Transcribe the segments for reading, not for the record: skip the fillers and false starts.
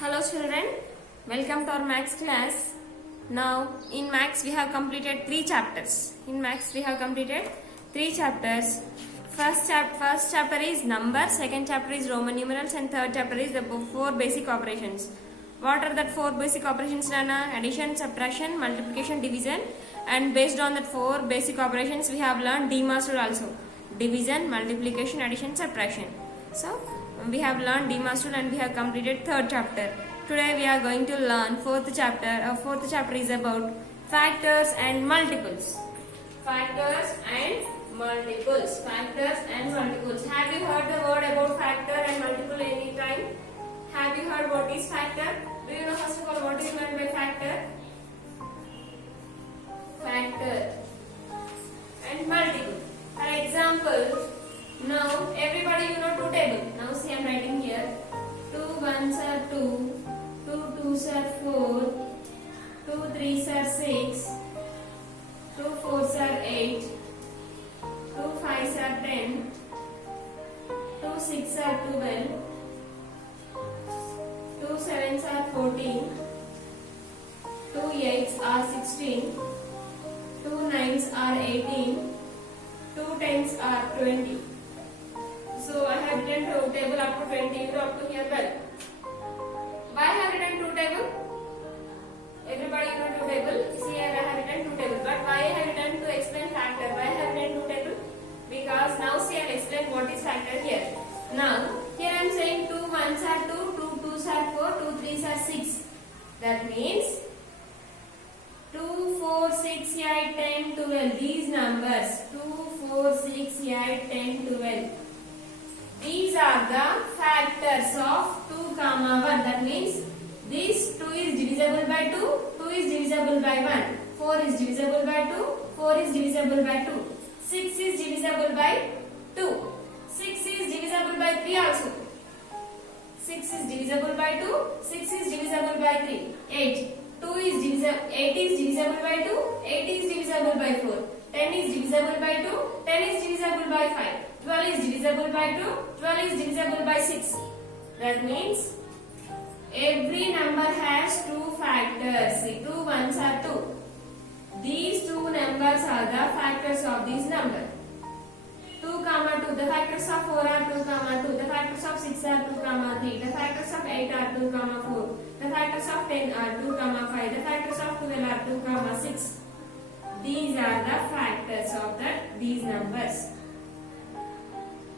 Hello children, welcome to our maths class. Now in maths we have completed 3 chapters. First chapter is numbers, second chapter is Roman numerals and third chapter is the 4 basic operations. What are that 4 basic operations, Nana? Addition, subtraction, multiplication, division, and based on that 4 basic operations we have learned demastered also. Division, multiplication, addition, subtraction. So we have learned demastered and we have completed third chapter. Today we are going to learn fourth chapter. Our fourth chapter is about factors and multiples. Factors and multiples. Have you heard the word about factor and multiple any time? Have you heard what is factor? Do you know first of all what is meant by factor? Factor and multiple. For example, now everybody you know two table. Now see I am writing here. 2 ones are 2, 2 twos are 4, 2 threes are 6, 2 fours are 8, 2 fives are 10, 2 sixes are 12, 2 sevens are 14, 2 eights are 16, 2 nines are 18, 2 tens are 20. So I have written two table up to 20 up to here 12. Why I have written two table? Everybody know two table. See here I have written two table. But why I have written to explain factor? Why I have written two table? Because now see I will explain what is factor here. Now here I am saying 2 ones are 2, 2 twos are 4, 2 threes are 6. That means 2, 4, 6, 8, 10, 12. These numbers 2, 4, 6, 8, 10, 12. These are the factors of 2, 1. That means this 2 is divisible by 2, 2 is divisible by 1, 4 is divisible by 2, 4 is divisible by 2, 6 is divisible by 2, 6 is divisible by 3 also, 6 is divisible by 2, 6 is divisible by 3, 8 is divisible by 2, 8 is divisible by 4, 10 is divisible by 2, 10 is divisible by 5, 12 is divisible by 2, 12 is divisible by 6. That means every number has two factors. See, 2 ones are 2. These two numbers are the factors of this number. 2, 2. The factors of 4 are 2, 2. The factors of 6 are 2, 3. The factors of 8 are 2, 4. The factors of 10 are 2, 5. The factors of 12 are 2, 6. These are the factors of these numbers.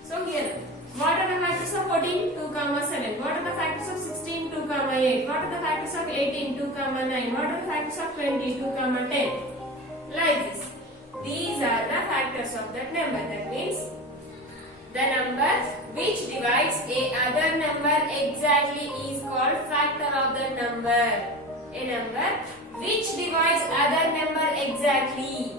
So here, what are the factors of 14? 2, 7. What are the factors of 16? 2, 8. What are the factors of 18? 2, 9. What are the factors of 20? 2, 10. Like this. These are the factors of that number. That means the number which divides a other number exactly is called factor of the number. A number which divides other number exactly.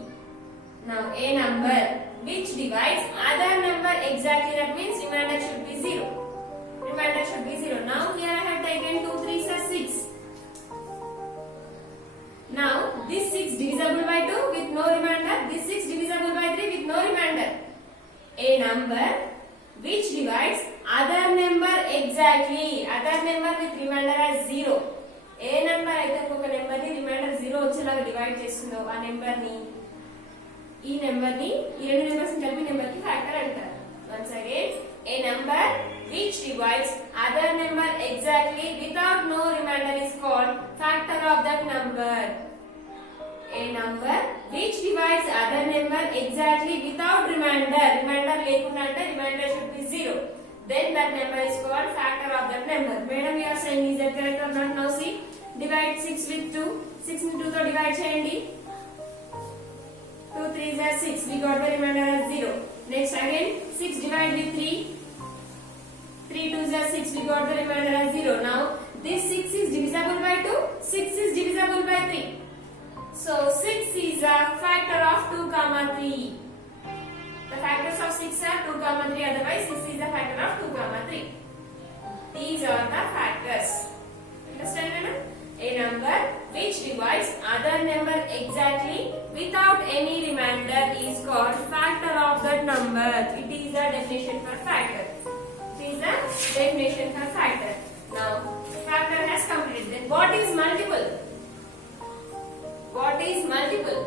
Now a number which divides other number exactly, that means remainder should be 0. Now here I have taken 2 3s are 6. Now this 6 divisible by 2 with no remainder, this 6 divisible by 3 with no remainder. A number which divides other number exactly, other number with remainder as 0. A number అయితే ఒక number ని reminder 0 వచ్చేలాగా divide చేస్తుందో ఆ number ని ఈ number ని ఈ రెండు నెంబర్స్ ని కలిపి నెంబర్ కి ఫ్యాక్టర్ అంటారు. Once again, a number which divides other number exactly without no remainder is called factor of that number. A number which divides other number exactly without remainder. Remainder లేకుండా అంటే remainder should be 0. Then that number is called factor of that number. Madam, you are saying is that correct or not? Now see, divide 6 with 2. 6 ని 2 తో divide చేయండి. 2 3s are 6. We got the remainder as 0. Next again 6 divided with 3. 3 2s are 6. We got the remainder as 0. Now this 6 is divisible by 2. 6 is divisible by 3. So 6 is a factor of 2, 3. The factors of 6 are 2, 3. Otherwise 6 is a factor of 2, 3. These are the factors. Understand? A number which divides other number exactly without any remainder is called factor of that number. It is the definition for factor. It is the definition for factor. Now, factor has is multiple? What is multiple?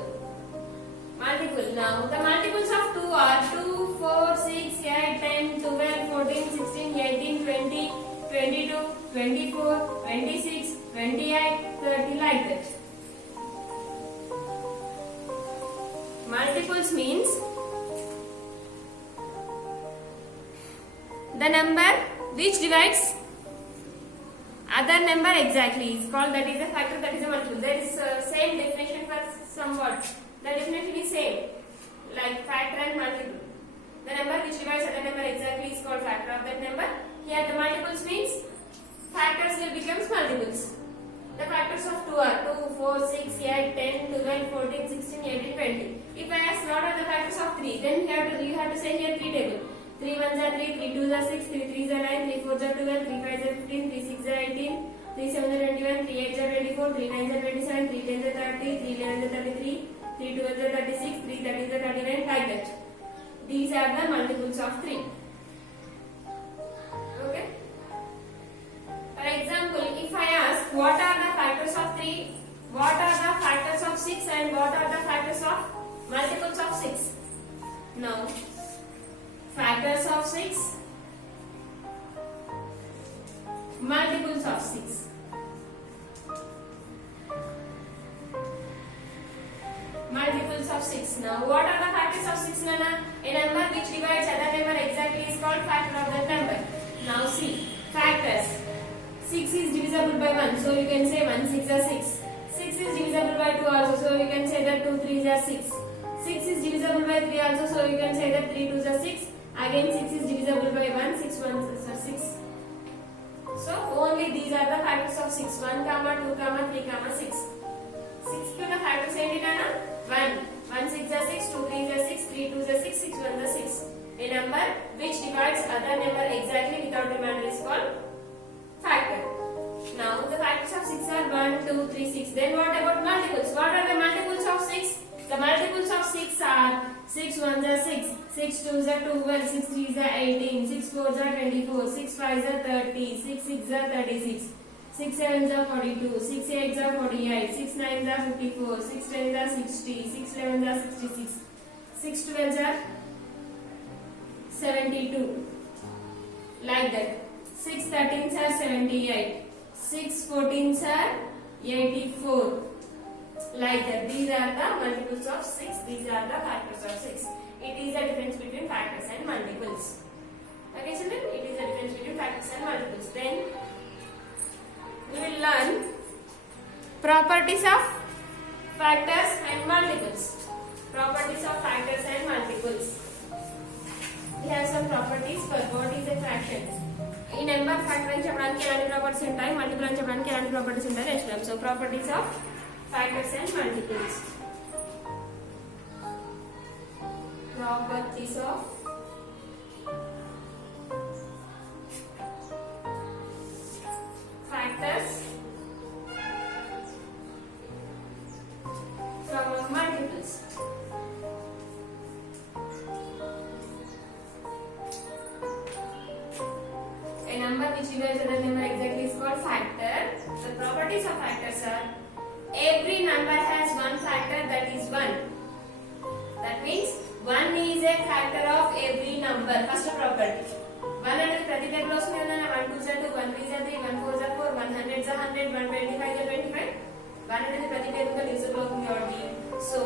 Multiple. Now the multiples of 2 are 2, 4, 6, 8, 10, 12, 14, 16, 18, 20, 22, 24, 26, 28, 30 like that. Multiples means the number which divides other number exactly is called, that is a factor, that is a multiple. There is same definition for some words. The definition is same, like factor and multiple. The number which divides other number exactly is called factor of that number. Here the multiples means factors will become multiples. The factors of 2 are 2, 4, 6, 8, 10, 12, 14, 16, 18, 20. If I ask what are the factors of 3, then you have to say here 3 table. 3 1s are 3, 3 2s are 6, 3 3s are 9, 3 4s are 12, 3 5s are 15, 3 6s are 18, 3 7s are 21, 3 8s are 24, 3 9s are 27, 3 10s are 30, 3 11s are 33, 3 12s are 36, 3 13s are 39, like that. These are the multiples of 3. Okay. For example, if I ask what are the factors of 3, what are the factors of 6 and what are the factors of multiples of 6? Now, factors of 6, multiples of 6. Multiples of 6. Now, what are the factors of 6, Nana? A number which divides other number exactly is called factor of that number. Now, see, factors. 6 is divisible by 1, so you can say 1 6 are 6. 6 is divisible by 2 also, so you can say that 2 3s are 6. 6 is divisible by 3 also, so you can say that 3 2s are 6. Again 6 is divisible by 1, 6 1s are 6. So only these are the factors of 6, 1, 2, 3, 6. 6 to the factors ఏంటి నాన్న? 1. 1 6 are 6, 2 3s are 6, 3 2s are 6, 6 1s are 6. A number which divides other number exactly without remainder is called factor. Now the factors of 6 are 1, 2, 3, 6. Then what about multiples? What are the multiples of 6? The multiples of 6 are 6 1s are 6, 6 2s are 12, 6 3s are 18, 6 4s are 24, 6 5s are 30, 6 6s are 36, 6 7s are 42, 6 8s are 48, 6 9s are 54, 6 10s are 60, 6 11s are 66, 6 12s are 72, like that. 6 13s are 78, 6 14s are 84, like that. These are the multiples of 6, these are the factors of 6. It is the difference between factors and multiples. Okay children, it is the difference between factors and multiples. Then we will learn properties of factors and multiples. Properties of factors and multiples. We have some properties for what is a fraction. ఈ number factor అని చెప్పడానికి ఎలాంటి properties ఉంటాయి, multiple అని చెప్పడానికి ఎలాంటి properties ఉంటాయి నేర్చుకున్నాం. So properties of factors and multiples. Properties of factors from multiples. A number which divides other number exactly is called factor. The properties of factors are: every number has one factor, that is 1. That means 1 is a factor of every number. First property. 1 అనేది ప్రతి table వస్తుంది కదా. 1 2s are 2, 1 3s are 3, 1 4s are 4, 1 100s are 100, 1 25s are 25. 1 అనేది ప్రతి table లో divisible అవుతుంది కాబట్టి. So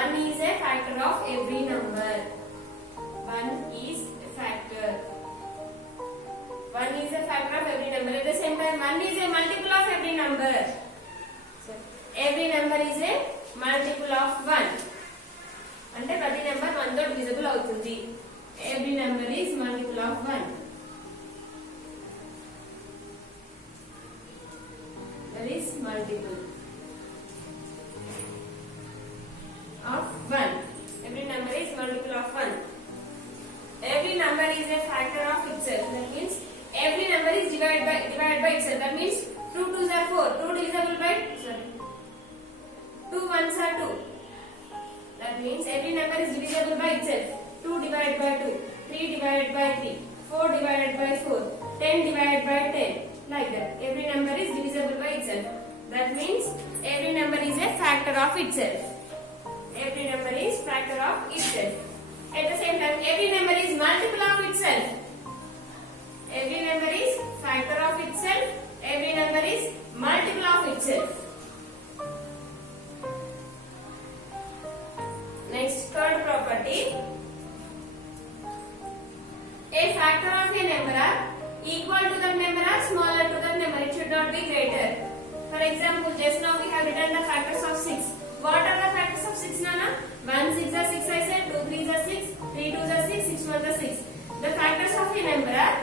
1 is a factor of every number. 1 is a factor. 1 is a factor of every number. At the same time, 1 is a multiple of every number. So every number is a multiple of 1. అంటే ప్రతి number 1 తో divisible అవుతుంది. Every number is multiple of 1. That is multiple of 1. Every number is multiple of 1. Every number is a factor of itself. That means every number is divided by itself. That means 2 2s are 4. 2 divisible by 2 1s are 2. That means every number is divisible by itself. 2 divided by 2, 3 divided by 3, 4 divided by 4, 10 divided by 10. Like that. Every number is divisible by itself. That means every number is a factor of itself. Every number is factor of itself. At the same time, every number is multiple of itself. Every number is factor of itself. Every number is multiple of itself. Next, third property. A factor of a number are equal to that number or smaller to that number. It should not be greater. For example, just now we have written the factors of 6. What are the factors of 6, Nana? 1 6 are 6 I said, 2 3 are 6, 3 2 are 6, 6 1 are 6. The factors of a number are,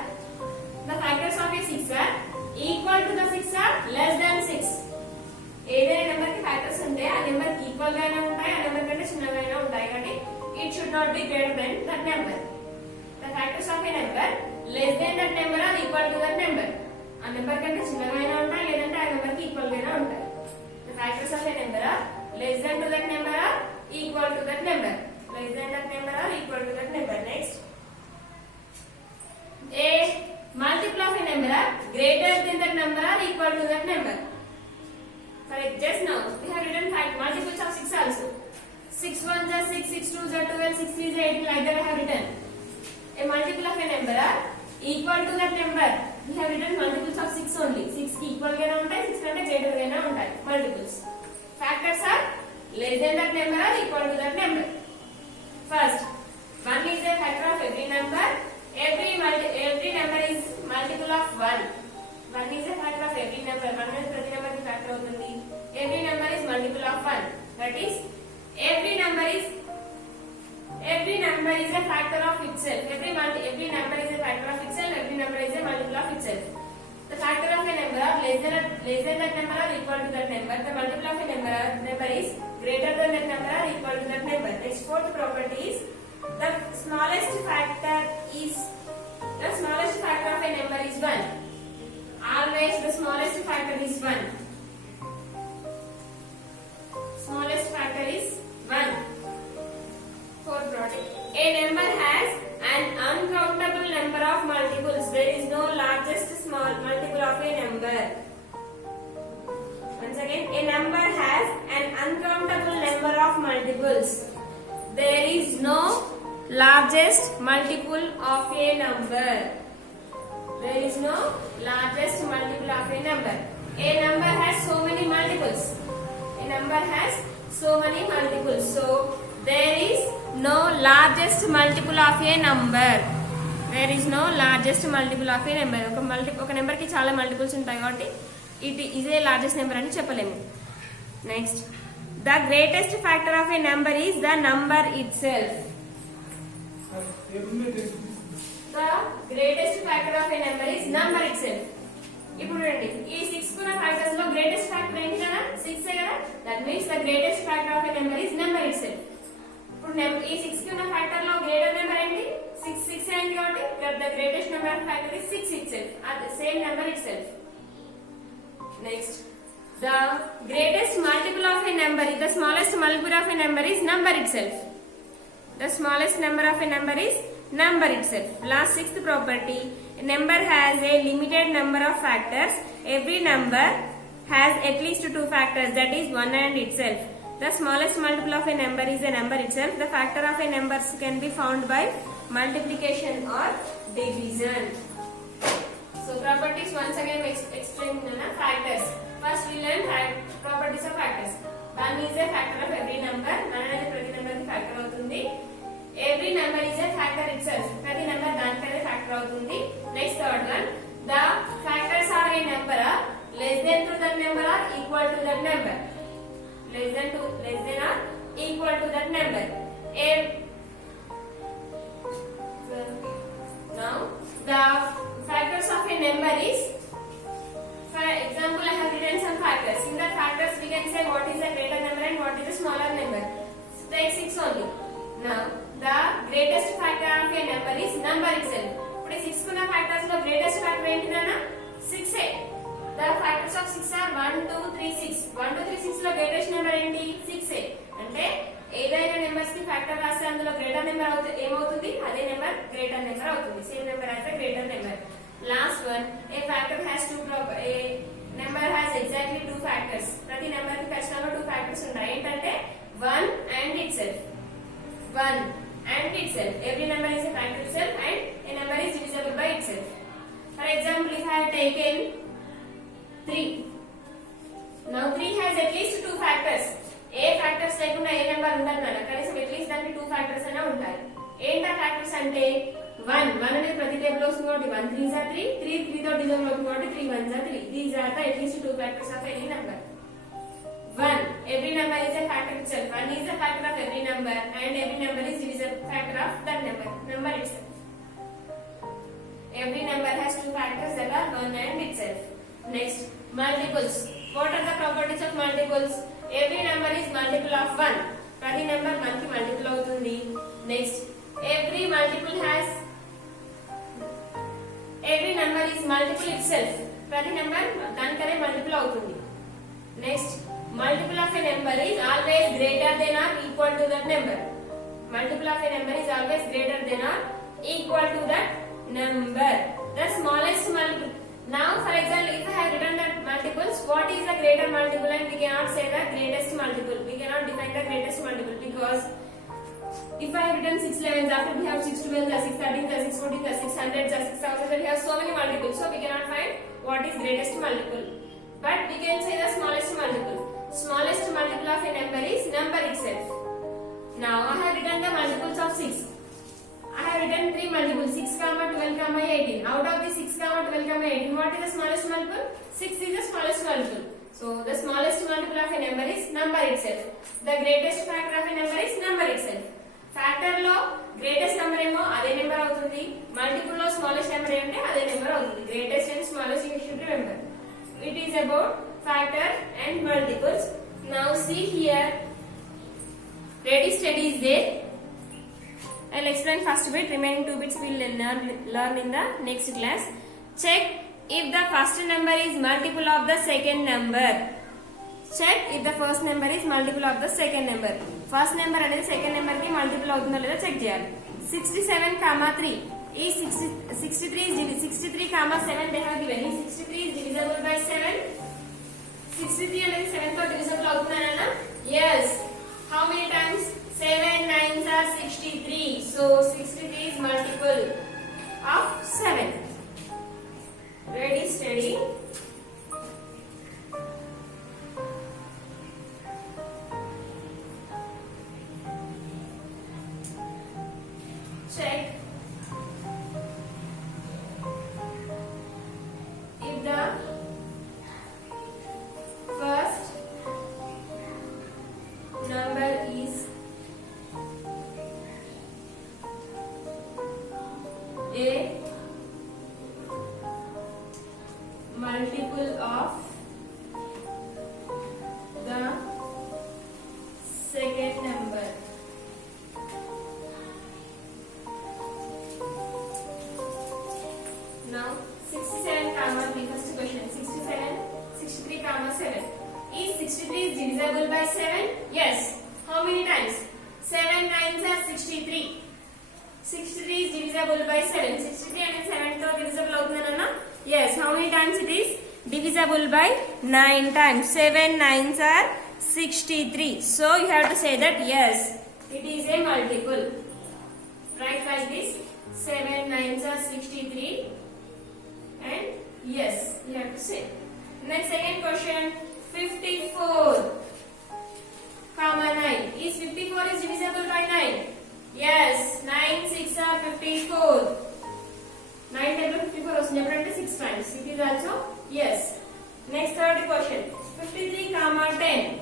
the factors of a 6 are equal to the 6 are less than 6. ఏదైనా number కి factors ఉంటే ఆ number కి equal గానే ఉంటాయి, ఆ number కంటే చిన్నగానే ఉంటాయి. కాబట్టి it should not be greater than that number. The factors of a number less than that number are equal to that number. ఆ నెంబర్ కంటే చిన్నగానే ఉంటాయి, లేదంటే ఆ నెంబర్ కి ఈక్వల్ గానే ఉంటాయి. The factors of a number are less than to that number or equal to that number. Less than that number or equal to that number. Next, a multiple of a number are greater than that number or equal to that number. For just now we have written multiples of 6 also. 6 1s are 6, 6 2s are 12, 6 3s are 18, like that I have written. A multiple of a number are equal to that number. We have written multiples of 6 only. 6 ki equal gaina untayi, 6 kante greater gaina untayi. Multiples. Factors are less than that number or equal to that number. First, 1 is a factor of every number. Every number is multiple of 1. 1 is a factor of every number. 1 is prati number ki factor avutundi. Every number is multiple of 1. That is, every number is a factor of itself. Every number is a factor of itself. Every number is a multiple of itself. The factor of a number are less than that number or equal to that number. The multiple of a number is greater than that number or equal to that number. Next, fourth property is the smallest factor of a number is 1. Always the smallest factor is 1. Smallest factor is 1. Fourth property. A number has an uncountable number of multiples. There is no largest small multiple of a number. Once again, a number has an uncountable number of multiples. There is no largest multiple of a number. There is no largest multiple of a number. A number has so many multiples. A number has so many multiples. So there is no largest multiple of a number. There is no largest multiple of a number. ఒక number కి చాలా multiples ఉంటాయి కాబట్టి ఇదే largest number అని చెప్పలేము. Next, the greatest factor of a number is the number it self. The greatest factor of a number is number it self. ఇప్పుడు రండి, ఈ 6 కున్న ఫ్యాక్టర్స్ లో గ్రేటెస్ట్ ఫ్యాక్టర్ ఏంటి కదా? 6 కదా. That means the greatest factor of a number is number it self. ఇప్పుడు ఈ 6 కి ఉన్న ఫ్యాక్టర్ లో గ్రేటర్ నెంబర్ ఏంటి? 6 అయింది కాబట్టి the greatest number of factor is 6 itself. The same number itself. Next, the greatest multiple of a number, the smallest multiple of a number is number itself. The smallest number of a number is number itself. Last, sixth property, a number has a limited number of factors. Every number has at least 2 factors, that is 1 and itself. The smallest multiple of a number is a number itself. The factor of a number can be found by multiplication or division. So properties once again explained. Factors. First we learn properties of factors. 1 is a factor of every number. 1 అనేది ప్రతి number కి factor అవుతుంది. Every number is a factor itself. ప్రతి number దానికనే factor అవుతుంది. Next, third one, the factors are a number are less than to that number or equal to that number. Less than or equal to that number. Now the factors of a number is, for example, I have written some factors. In the factors we can say what is the greater number and what is the smaller number. Take 6 only. Now the greatest factor of a number is number itself. ఇప్పుడు 6 కున్న factors లో greatest factor ఏంటిదన్నా? 6. The factors of 6 are 1 2 3 6. 1 2 3 6 లో greatest number ఏంటి? 6. అంటే ఏదైనా numbers కి factor రాస్తే అందులో గ్రేటర్ నెంబర్ ఏమవుతుంది? అదే నెంబర్ గ్రేటర్ నెంబర్ అవుతుంది. Same number as a greater number. Last one, a factor has a number has exactly 2 factors. 3. Now 3 has at least 2 factors. A factors లేకుండా ఏ నెంబర్ ఉండదు కదా, కనీసం అట్లీస్ట్ దానికి 2 ఫ్యాక్టర్స్ అయినా ఉంటాయి. ఏంటా ఫ్యాక్టర్స్ అంటే 1 అనేది ప్రతి టేబుల్ లో వస్తుంది కాబట్టి 1 3s are 3, 3 3 తో డివిజన్ అవుతుంది కాబట్టి 3 1s are 3. These are the at least 2 factors of any number. 1, every number is a factor itself. 1 is a factor of every number and every number is divisible factor of that number itself. Every number has 2 factors that are 1 and itself. Next, multiples. What are the properties of multiples? Every number is multiple of 1. ప్రతి number మనకి multiple అవుతుంది. Next, every number is multiple itself. ప్రతి number దానికనే multiple అవుతుంది. Next, multiple of a number is always greater than or equal to that number. Multiple of a number is always greater than or equal to that number. The smallest multiple. Now, for example, if I have written that multiples, what is the greater multiple? And we cannot say the greatest multiple. We cannot define the greatest multiple because if I have written 6 11s, after we have 6 12s, 6 13s, 6 14s, 6 hundreds, 6 thousands, we have so many multiples. So we cannot find what is greatest multiple. But we can say the smallest multiple. Smallest multiple of a number is number itself. Now I have written the multiples of 6. I have written 3 multiples, 6, 12, 18. Out of the 6, 12, 18, what is the smallest multiple? 6 is the smallest multiple. So the smallest multiple of a number is number itself. The greatest factor of a number is number itself. Factor లో greatest number ఏమో అదే number అవుతుంది. Multiple లో smallest number ఏమంటే అదే number అవుతుంది. Greatest and smallest you should remember. It is about factor and multiples. Now see here. Ready, steady is there. I'll explain first bit. Remaining 2 bits we will learn in the next class. Check if the first number is multiple of the second number. Check if the first number is multiple of the second number. First number అనేది second number కి multiple అవుతుందో లేదో check చేయాలి. 67, 3 is 63 is 63, 7 they have given. 63 is divisible by 7. 63 అనేది 7 తో divisible అవుతుందనా? Yes. How many times? 7 9s are 63. So 63 is multiple of 7. Ready, steady. Check if the first number is a multiple of the second number. Now 67, first question. 67, 63, 7. Is 63 is divisible by 7? Yes. How many times? 7 9s are 63. 63 is divisible by 7. 63 and 7 to divisible avutundana? Yes. How many times it is? Divisible by 9 times. 7 9s are 63. So you have to say that yes, it is a multiple. Write like this. 7 9s are 63. And yes, you have to say. Next, second question. 54, 9. Is 54 is divisible by 9? Yes. 9 6 are 54. 9 table 54 was never under 6 times. It is also yes. Next, third question. 53, 10.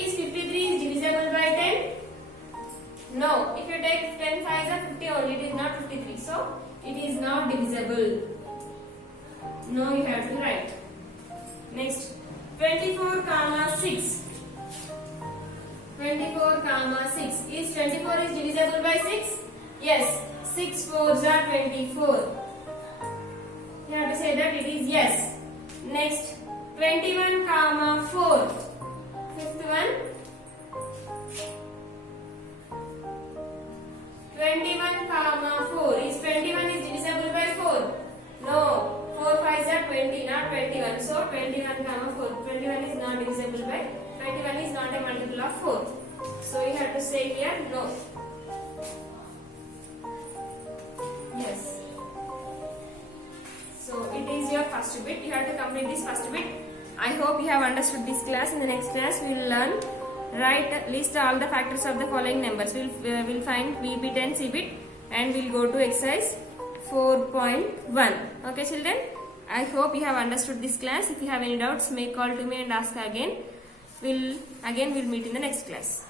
Is 53 is divisible by 10? No. If you take 10 5s are 50 only. It is not 53. So it is not divisible. No, you have to write. Next, 24, 6. 24, 6. Is 24 is divisible by 6? Yes. 6 4s are 24. You have to say that it is yes. Next, 21, 4. Fifth one. 21, 4. Is 21 is divisible by 4? No. 4 5s are 20, not 21. So 21, 4. 21 is not divisible by 21 is not a multiple of 4. So you have to say here no. Yes. So it is your first bit. You have to complete this first bit. I hope you have understood this class. In the next class, we will learn list all the factors of the following numbers. We'll find VB 10 CBIT and we'll go to exercise 4.1. Okay, children. I hope you have understood this class. If you have any doubts, may call to me and ask again. We'll meet in the next class.